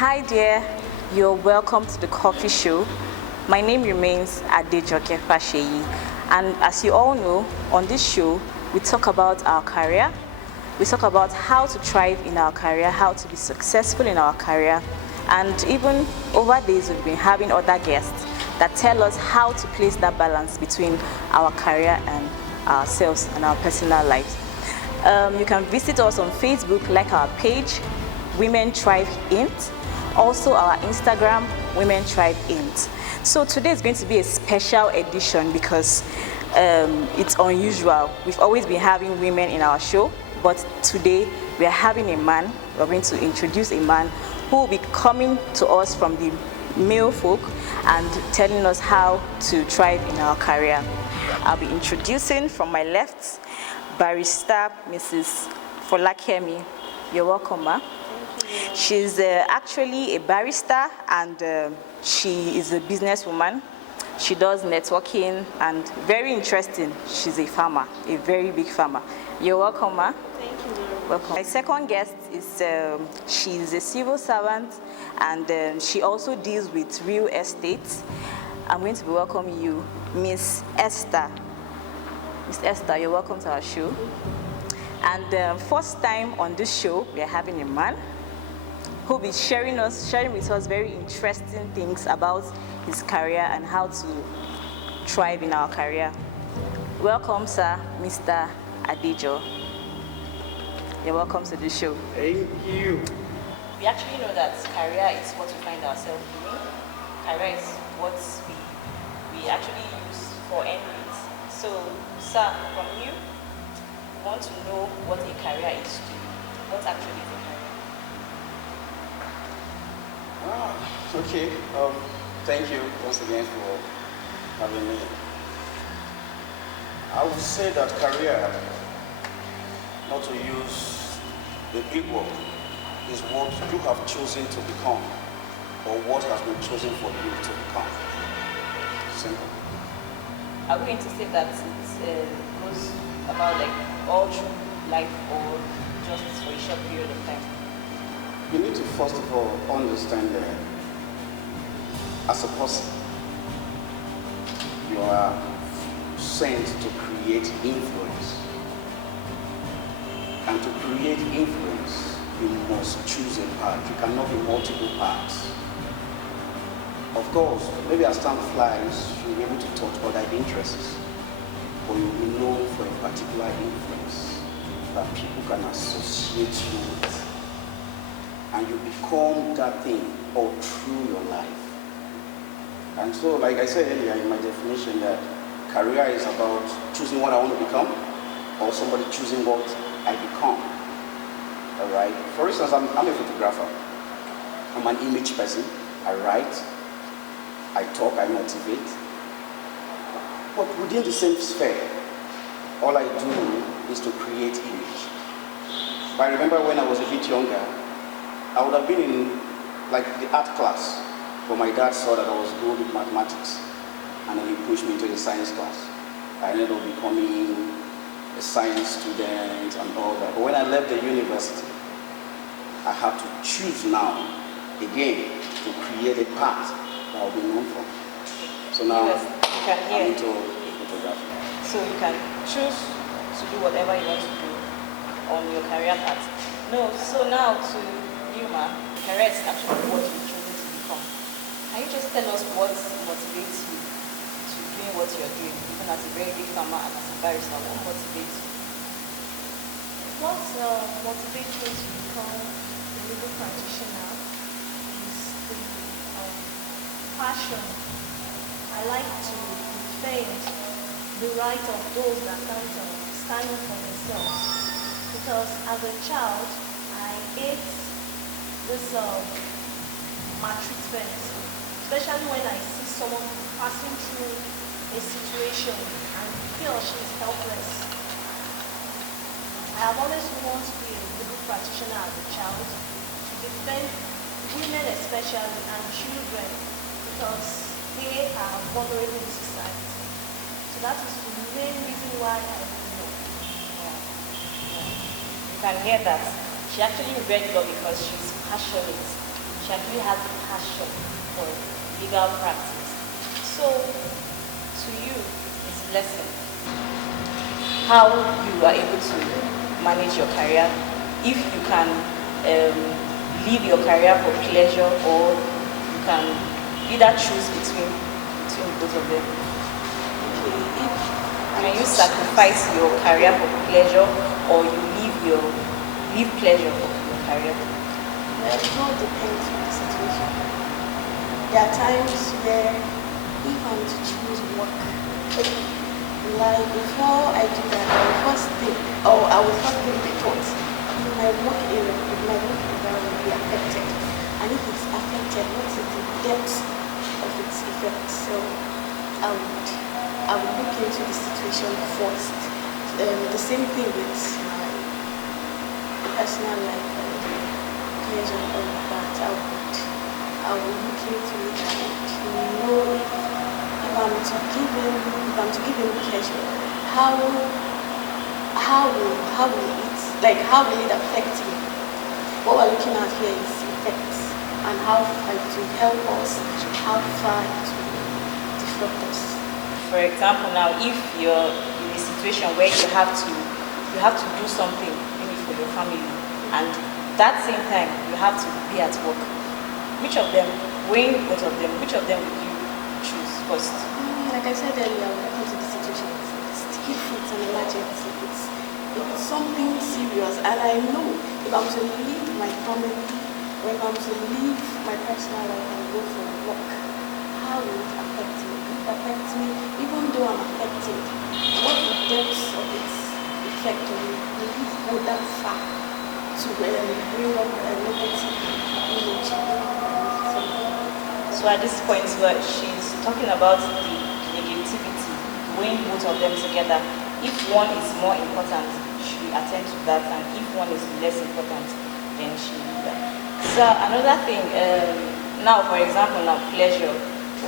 Hi dear, you're welcome to the coffee show. My name remains Adejoke Fasheyi, and as you all know, on this show, we talk about our career, we talk about how to thrive in our career, how to be successful in our career, and even over days we've been having other guests that tell us how to place that balance between our career and ourselves and our personal lives. You can visit us on Facebook, like our page, Women Thrive Int. Also our Instagram, Women Thrive Int. So today is going to be a special edition because it's unusual. We've always been having women in our show, but today we are having a man. We're going to introduce a man who will be coming to us from the male folk and telling us how to thrive in our career. I'll be introducing from my left, Barrister Mrs. Folakemi. You're welcome, ma. She's actually a barrister and she is a businesswoman. She does networking and very interesting, she's a farmer, a very big farmer. You're welcome, ma. Thank you very much. Welcome. My second guest is, she's a civil servant and she also deals with real estate. I'm going to be welcoming you, Miss Esther. Miss Esther, you're welcome to our show. And first time on this show, we are having a man who will be sharing with us very interesting things about his career and how to thrive in our career. Welcome, sir, Mr. Adejo. You're welcome to the show. Thank you. We actually know that career is what we find ourselves doing. Career is what we actually use for end needs. So, sir, from you, we want to know what a career is to you. What actually is a career? Okay. Thank you once again for having me. I would say that career, not to use the big word, is what you have chosen to become or what has been chosen for you to become. Simple. Are we going to say that it goes about like all through life or just for a short period of time? You need to first of all understand that as a person, you are sent to create influence. And to create influence, you must choose a path. You cannot be multiple paths. Of course, maybe as time flies, you'll be able to touch other interests, but you'll be known for a particular influence that people can associate you with. And you become that thing all through your life. And so, like I said earlier in my definition, that career is about choosing what I want to become, or somebody choosing what I become. All right? For instance, I'm a photographer. I'm an image person. I write, I talk, I motivate. But within the same sphere, all I do is to create image. But I remember when I was a bit younger, I would have been in like the art class, but my dad saw that I was good with mathematics, and then he pushed me into the science class. I ended up becoming a science student and all that. But when I left the university, I had to choose now, again, to create a path that I'll be known for. So now I'm into photography. So you can choose to do whatever you want to do on your career path. No, so now to you, ma, career is actually what you've chosen to become. Can you just tell us what motivates you to doing what you're doing, even as a very big farmer and as a barrister? What motivates you? What motivates me to become a legal practitioner is the passion. I like to defend the right of those that can't stand up for themselves. Because as a child, I hate this maltreatment, especially when I see someone passing through a situation and he or she is helpless. I have always wanted to be a legal practitioner as a child, to defend women especially and children because they are vulnerable in society. So that is the main reason why I do law. You can hear that. She actually read law because she's passionate. She she actually has a passion for legal practice. So, to you, it's a lesson how you are able to manage your career, if you can leave your career for pleasure, or you can either choose between both of them. Can you sacrifice your career for pleasure, or you leave pleasure for your career? Well, it all depends on the situation. There are times where if I'm to choose work, like before I do that, I will first think the thoughts. My work area, my work environment will be affected. And if it's affected, what is the depth of its effect? So I would look into the situation first. The same thing with my personal life, pleasure and all of that. I would look into it and know if I'm to give him pleasure, how will it affect me? What we're looking at here is effects and how to help us, how far to disrupt us. For example, now if you're in a situation where you have to do something maybe for your family, and that same time you have to be at work, which of them would you choose first? Like I said earlier, when it comes to the situation, if it's an emergency, if it's something serious, and I know if I'm to leave my family, or if I'm to leave my personal life and go for work, how will it affect me? It affects me, even though I'm affected. What the depths of its effect on me? Will it go that far to bring up a negative image? So at this point where she's talking about the negativity, weighing both of them together, if one is more important, she will attend to that, and if one is less important, then she will do that. So another thing, now for example, now pleasure,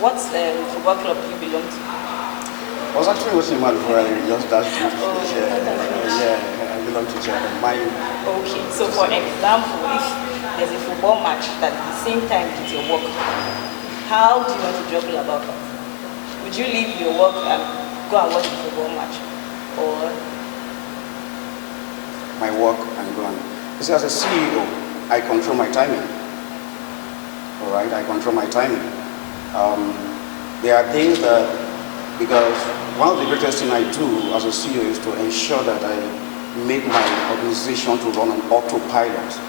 what football club do you belong to? I was actually watching man before I just dashed into I belong to Chelsea. Okay, so for example, if there's a football match that at the same time with your work, how do you want to juggle about that? Would you leave your work and go and watch a football match? Or my work and go on. You see, as a CEO, I control my timing. All right, I control my timing. There are things that, because one of the greatest things I do as a CEO is to ensure that I make my organization to run on autopilot.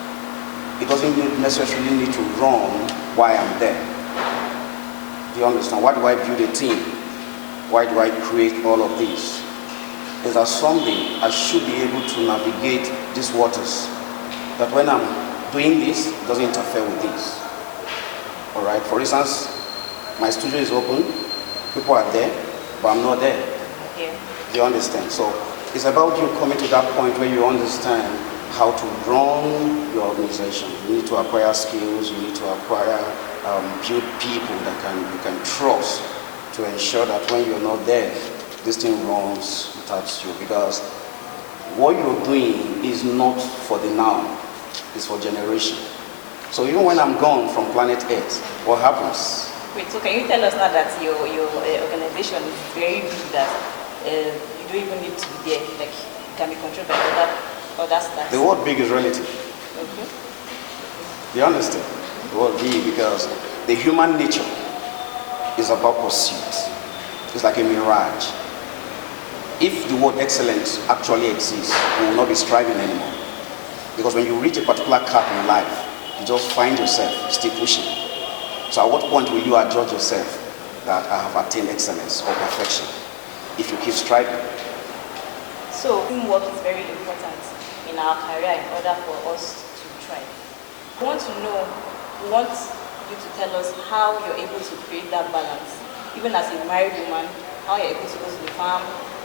It doesn't necessarily need to run while I'm there. Do you understand? Why do I build a team? Why do I create all of this? Is that someday I should be able to navigate these waters, that when I'm doing this, it doesn't interfere with this. All right, for instance, my studio is open, people are there, but I'm not there. yeah. Do you understand? So it's about you coming to that point where you understand how to run your organization. You need to acquire skills, you need to acquire, build people that you can trust to ensure that when you're not there, this thing runs without you, because what you're doing is not for the now, it's for generation. So even when I'm gone from planet Earth, what happens? Wait, so can you tell us now that your organization is very big, that you don't even need to be there, like it can be controlled by other staff? The word big is relative. Okay. You understand? The word big, because the human nature is about pursuit. It's like a mirage. If the word excellence actually exists, we will not be striving anymore. Because when you reach a particular cap in life, you just find yourself still pushing. So at what point will you adjudge yourself that I have attained excellence or perfection? If you keep striving. So teamwork is very important in our career in order for us to thrive. We want you to tell us how you're able to create that balance. Even as a married woman, how you're able to go to the farm,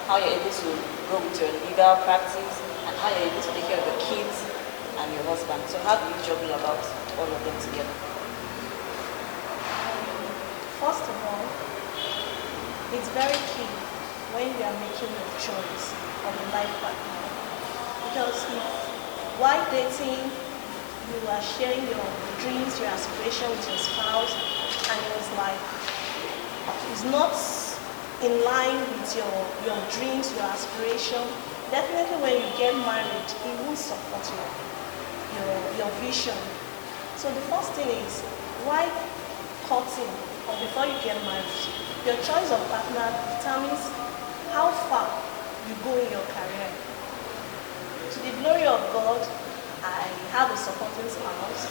how you're able to go with your legal practice, and how you're able to take care of your kids and your husband. So how do you juggle about all of them together? First of all, it's very key when you are making a choice of a life partner. Because if while dating, you are sharing your dreams, your aspiration with your spouse, and it was like, it's not in line with your dreams, your aspiration, definitely when you get married, it will support your vision. So the first thing is, why courting or before you get married? Your choice of partner determines how far you go in your career. To the glory of God, I have a supporting spouse.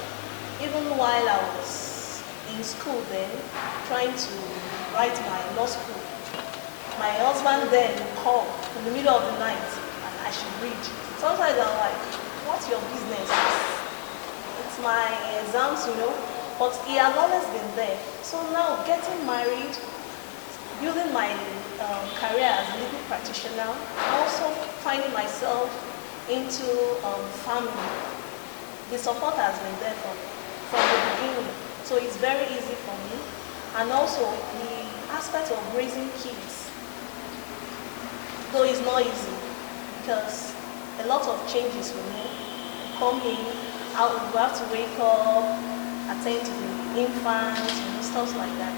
Even while I was in school then, trying to write my law school, my husband then called in the middle of the night and I should read. Sometimes I'm like, what's your business? It's my exams, but he has always been there. So now getting married, building my career as a legal practitioner, also finding myself into family. The support has been there from the beginning, so it's very easy for me. And also the aspect of raising kids, though it's not easy, because a lot of changes for me. Coming out, we have to wake up, attend to the infants, stuff like that.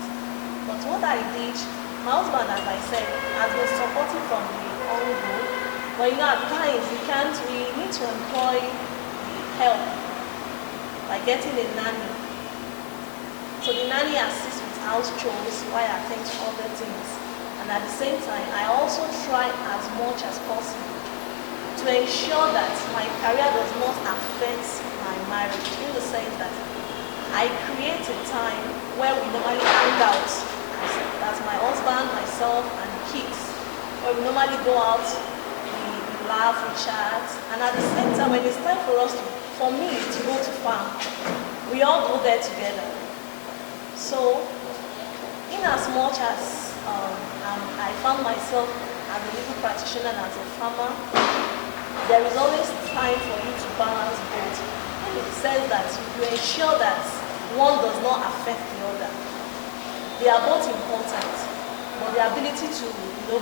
But what I did, my husband, as I said, has been supporting from the on-go. But at times we need to employ the help by getting a nanny. So the nanny assists with house chores while I attend to other things. And at the same time, I also try as much as possible to ensure that my career does not affect my marriage, in the sense that I create a time where we normally hang out. That's my husband, myself, and the kids. Where we normally go out, we laugh, we chat, and at the same time, when it's time for me to go to farm, we all go there together. So, in as much as I found myself as a legal practitioner and as a farmer, there is always time for you to balance both. In the sense that you ensure that one does not affect the other. They are both important, but the ability to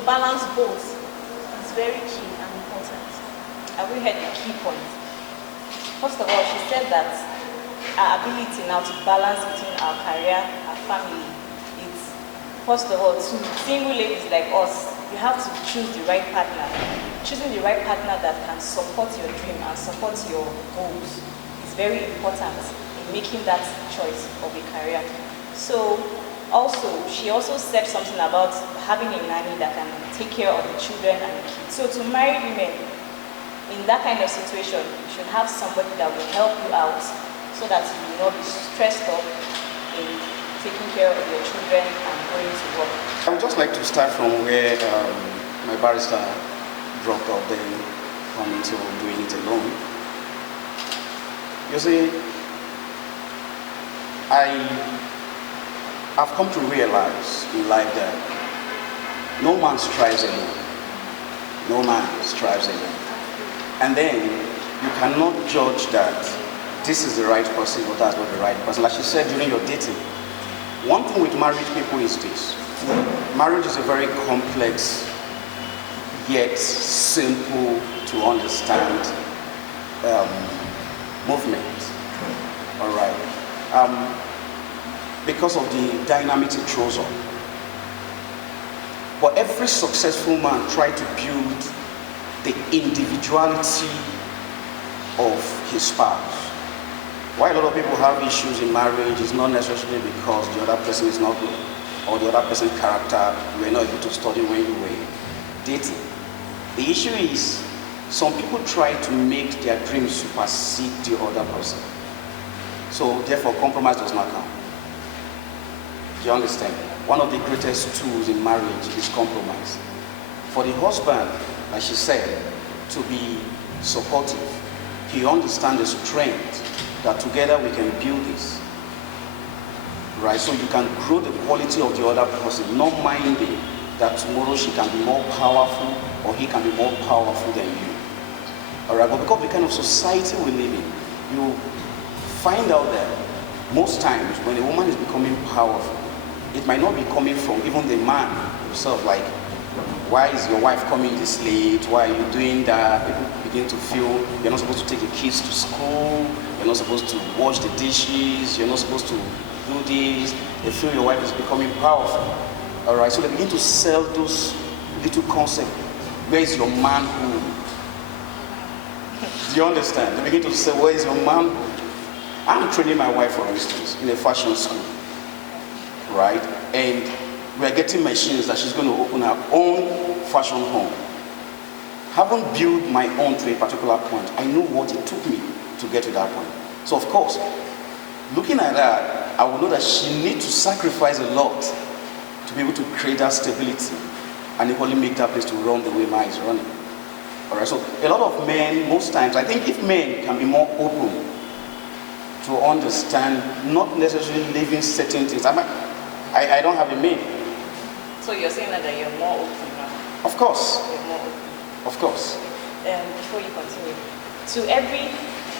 balance both is very key and important. Have we heard the key points? First of all, she said that our ability now to balance between our career, our family, it's first of all, to single ladies like us, you have to choose the right partner. Choosing the right partner that can support your dream and support your goals is very important in making that choice of a career. So, she also said something about having a nanny that can take care of the children and the kids. So to married women, in that kind of situation, you should have somebody that will help you out so that you will not be stressed up in taking care of your children and going to work. I would just like to start from where my barrister dropped off, then come into doing it alone. You see, I've come to realize in life that no man strives alone. No man strives alone. And then you cannot judge that this is the right person or that's not the right person. Like she said during your dating, one thing with married people is this. Marriage is a very complex yet simple to understand movement. All right. Because of the dynamics it throws up. But every successful man tried to build the individuality of his spouse. Why a lot of people have issues in marriage is not necessarily because the other person is not good or the other person's character you were not able to study when you were dating. The issue is some people try to make their dreams supersede the other person. So therefore compromise does not count. Do you understand? One of the greatest tools in marriage is compromise. For the husband, like she said, to be supportive, he understands the strength that together we can build this. Right? So you can grow the quality of the other person, not minding that tomorrow she can be more powerful or he can be more powerful than you. Alright, but because of the kind of society we live in, you find out that most times when a woman is becoming powerful, it might not be coming from even the man himself, like, why is your wife coming this late? Why are you doing that? People begin to feel you're not supposed to take the kids to school. You're not supposed to wash the dishes. You're not supposed to do this. They feel your wife is becoming powerful. All right, so they begin to sell those little concepts. Where is your manhood? Do you understand? They begin to say, where is your manhood? I'm training my wife, for instance, in a fashion school, right? And we're getting machines that she's going to open her own fashion home. Haven't built my own to a particular point. I know what it took me to get to that point. So of course, looking at that, I will know that she needs to sacrifice a lot to be able to create that stability and equally make that place to run the way mine is running. All right, so a lot of men, most times, I think if men can be more open to understand, not necessarily living certain things. I don't have a man. So you're saying that you're more open now? Of course. You're more open. Of course. Before you continue, to every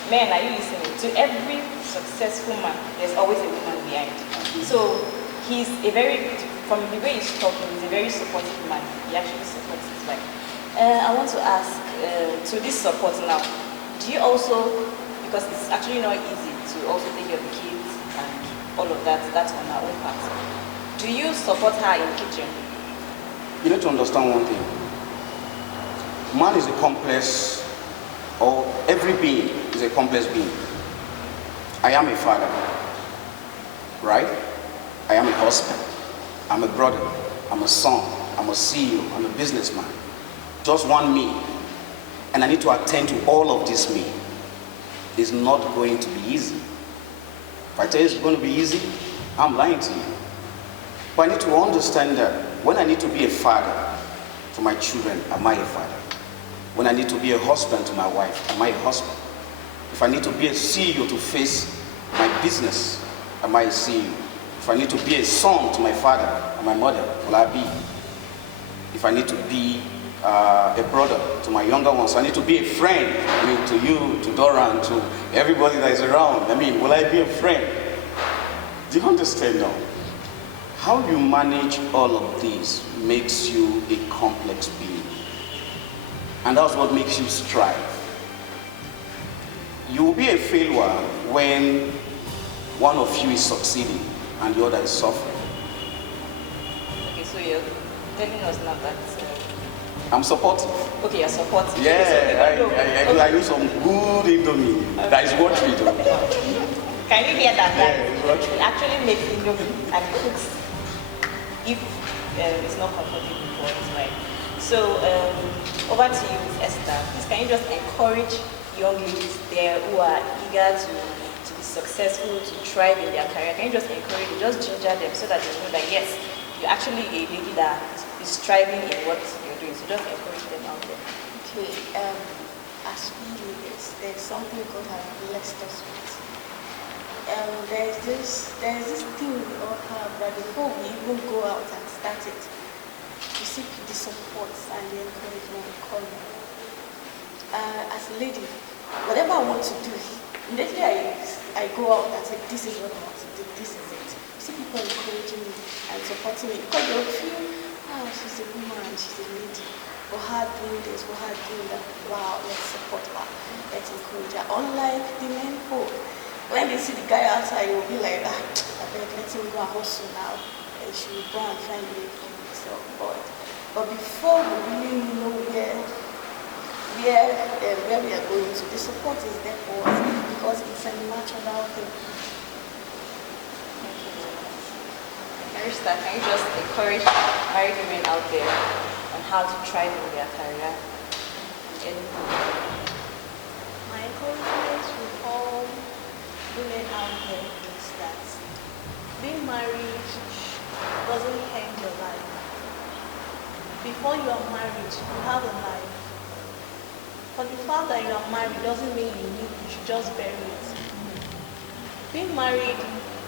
man, are you listening? To every successful man, there's always a woman behind. So he's a very, from the way he's talking, he's a very supportive man. He actually supports his wife. I want to ask, to this support now, do you also, because it's actually not easy to also take care of the kids and all of that, that's on our own part. Do you support her in the kitchen? You need to understand one thing. Man is a complex, or every being is a complex being. I am a father, right? I am a husband. I'm a brother. I'm a son. I'm a CEO. I'm a businessman. Just one me. And I need to attend to all of this me. It's not going to be easy. If I tell you it's going to be easy, I'm lying to you. But I need to understand that when I need to be a father to my children, am I a father? When I need to be a husband to my wife, am I a husband? If I need to be a CEO to face my business, am I a CEO? If I need to be a son to my father and my mother, will I be? If I need to be a brother to my younger ones, I need to be a friend, to you, to Doran, to everybody that is around. Will I be a friend? Do you understand now? How you manage all of this makes you a complex being. And that's what makes you strive. You will be a failure when one of you is succeeding and the other is suffering. Okay, so you're telling us now that... I'm supportive. Okay, you're supportive. Yeah, I do some good indomie. Okay. That is what we do. Can you hear that? Yeah, it's what we actually make indomie and cooks if it's not comfortable for his wife. So, over to you, Ms. Esther. Please, can you just encourage young ladies there who are eager to be successful, to thrive in their career? Can you just encourage them, just ginger them so that they know that, yes, you're actually a lady that is striving in what you're doing. So just encourage them out there. Okay, as we leaders, there's something God has blessed us with. There's this thing we all have that before we even go out and start it, we seek the support and the encouragement we call it. As a lady, whatever I want to do, immediately I go out and say, this is what I want to do, this is it. You see people encouraging me and supporting me because they'll feel, oh, she's a woman, she's a lady. For her doing this, for her doing that, wow, let's support her, let's encourage her. Unlike the men folk, when they see the guy outside, you'll be like, I better let him go and hustle now. And she will go and find a way for himself. But before we really know where we are going to, the support is there for us because it's a natural thing. Marista, can you just encourage married women out there on how to thrive in their career? My encouragement to all women out there is that being married doesn't end your life. Before you are married, you have a life. But the fact that you are married doesn't mean you should just bury it. Being married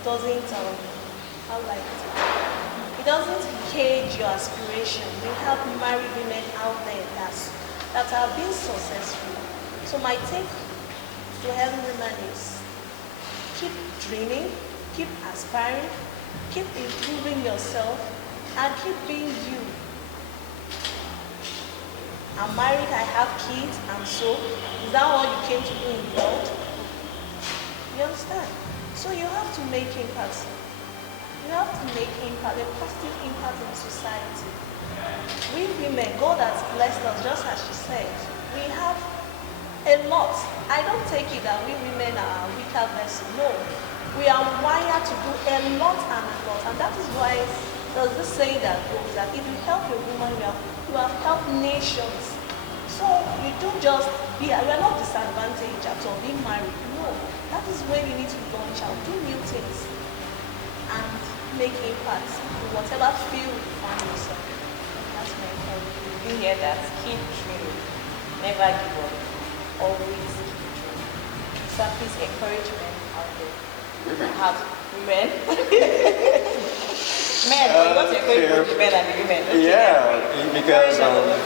doesn't, it doesn't cage your aspiration. We have married women out there that have been successful. So my take to every woman is keep dreaming, keep aspiring, keep improving yourself, and keep being you. I'm married, I have kids, and so, is that all you came to do in the world? You understand? So you have to make impact. You have to make impact, a positive impact in society. We women, God has blessed us, just as she said. We have a lot. I don't take it that we women are weaker vessels. No. We are wired to do a lot and a lot. And that is why there's this saying that goes that if you help a woman, you have helped nations. So you don't just we are not disadvantaged at all being married. No. That is when you need to launch out, do new things, and make impact in whatever field you find yourself. That's my encouragement. You hear that? Keep dreaming. Never give up. Always keep dreaming. So please encourage men out there. Women. Have women. Men, we got to encourage both the men and the women. Okay? Yeah, because Encourage all of them.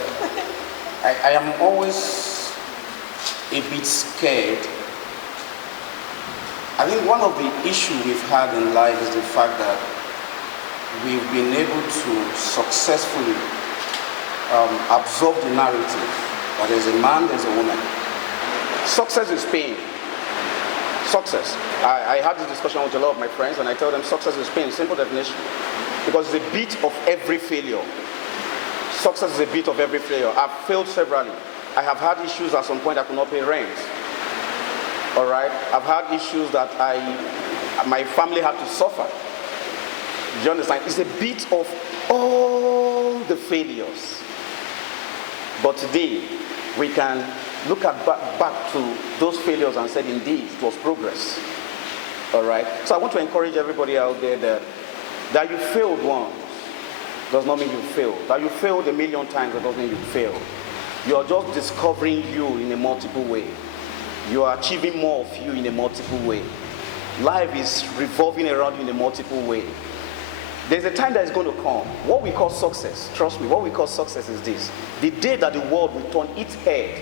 I am always a bit scared. I think one of the issues we've had in life is the fact that we've been able to successfully absorb the narrative that there's a man, there's a woman. Success is pain. Success. I had this discussion with a lot of my friends and I tell them success is pain, simple definition. Because it's a bit of every failure. Success is a bit of every failure. I've failed severally. I have had issues at some point I could not pay rent. All right, I've had issues that my family had to suffer. Do you understand? It's a bit of all the failures. But today, we can look back to those failures and say, indeed, it was progress. All right. So I want to encourage everybody out there that you failed once does not mean you failed. That you failed a million times does not mean you failed. You are just discovering you in a multiple way. You are achieving more of you in a multiple way. Life is revolving around you in a multiple way. There's a time that is going to come. What we call success, trust me, what we call success is this. The day that the world will turn its head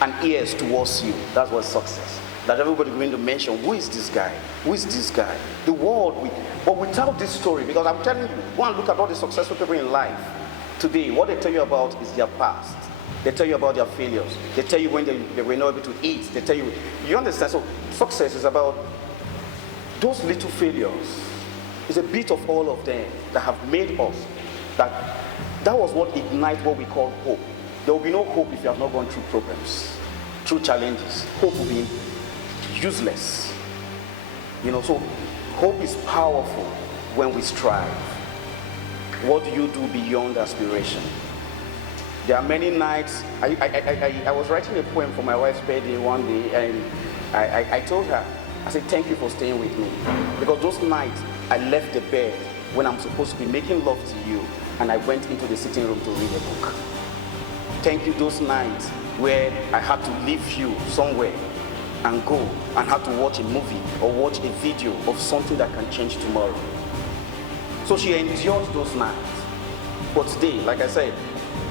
and ears towards you, that's what success. That everybody is going to mention, who is this guy? Who is this guy? The world will. But without this story, because I'm telling you, go and look at all the successful people in life. Today, what they tell you about is their past. They tell you about their failures. They tell you when they were not able to eat. They tell you, you understand? So success is about those little failures. It's a bit of all of them that have made us. That was what ignites what we call hope. There will be no hope if you have not gone through problems, through challenges. Hope will be useless. So hope is powerful when we strive. What do you do beyond aspiration? There are many nights. I was writing a poem for my wife's birthday one day, and I told her, I said, thank you for staying with me. Because those nights, I left the bed when I'm supposed to be making love to you, and I went into the sitting room to read a book. Thank you those nights where I had to leave you somewhere and go and have to watch a movie or watch a video of something that can change tomorrow. So she endured those nights. But today, like I said,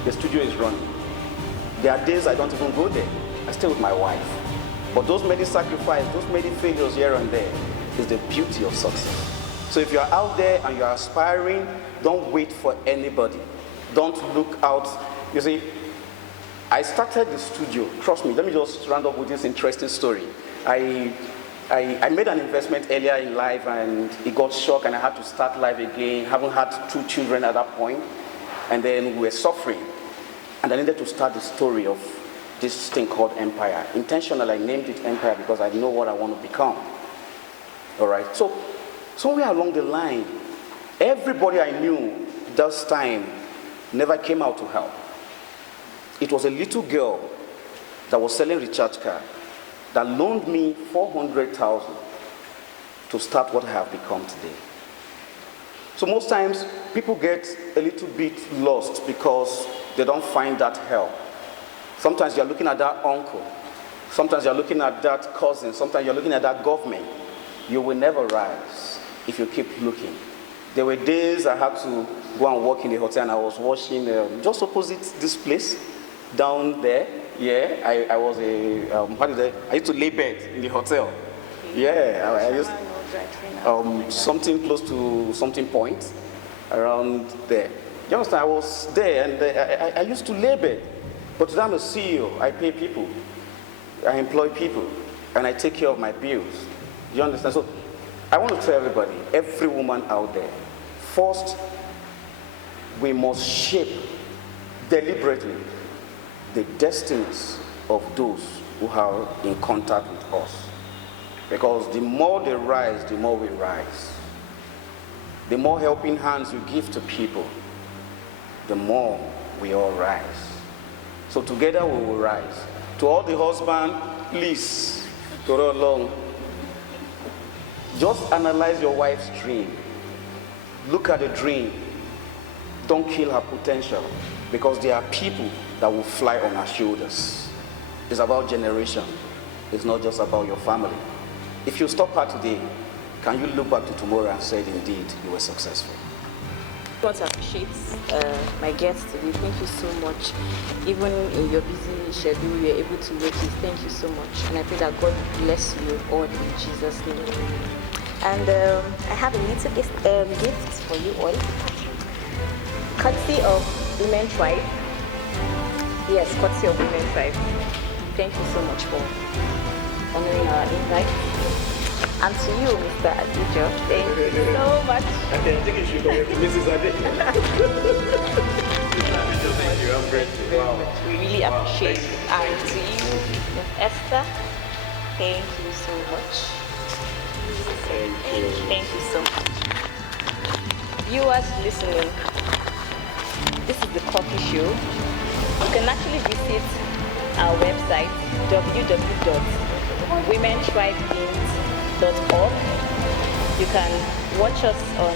the studio is running. There are days I don't even go there. I stay with my wife. But those many sacrifices, those many failures here and there is the beauty of success. So if you're out there and you're aspiring, don't wait for anybody. Don't look out. You see, I started the studio. Trust me, let me just round up with this interesting story. I made an investment earlier in life and it got shocked and I had to start life again. Haven't had 2 children at that point. And then we were suffering. And I needed to start the story of this thing called Empire. Intentionally, I named it Empire because I know what I want to become. All right. So somewhere along the line, everybody I knew this time never came out to help. It was a little girl that was selling recharge card that loaned me 400,000 to start what I have become today. So most times, people get a little bit lost because they don't find that help. Sometimes you're looking at that uncle. Sometimes you're looking at that cousin. Sometimes you're looking at that government. You will never rise if you keep looking. There were days I had to go and work in the hotel and I was washing just opposite this place down there. Yeah, I was I used to lay bed in the hotel. Yeah, I used something close to something point around there. You understand? I was there and I used to lay bed. But today I'm a CEO. I pay people. I employ people. And I take care of my bills. You understand? So I want to tell everybody, every woman out there, first, we must shape deliberately the destinies of those who are in contact with us. Because the more they rise, the more we rise. The more helping hands you give to people, the more we all rise. So together we will rise. To all the husbands, please, to run along. Just analyze your wife's dream. Look at the dream. Don't kill her potential, because there are people that will fly on her shoulders. It's about generation. It's not just about your family. If you stop her today, can you look back to tomorrow and say, indeed, you were successful? I want to appreciate my guests today. Thank you so much. Even in your busy schedule, you were able to make it. Thank you so much. And I pray that God bless you all in Jesus' name. And I have a little gift for you all. Courtesy of Women Tribe. Yes, courtesy of Women Tribe. Thank you so much for honoring our invite. And to you, Mr. Adijo, thank you so much. Okay, I think you should go with Mrs. Adijo. Thank you, I'm grateful. Wow. We really appreciate it. And to you, Ms. Esther, thank you so much. Thank you so much. Viewers listening, this is the Coffee Show. You can actually visit our website, www.womentribeinc.org. You can watch us on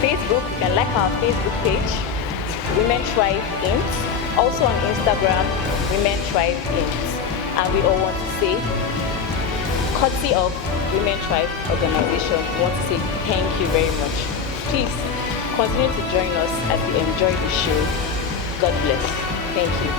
Facebook. You can like our Facebook page, Women Tribe Inc. Also on Instagram, Women Tribe Inc. And we all want to say, courtesy of Women Tribe Organization, we want to say thank you very much. Please continue to join us as we enjoy the show. God bless. Thank you.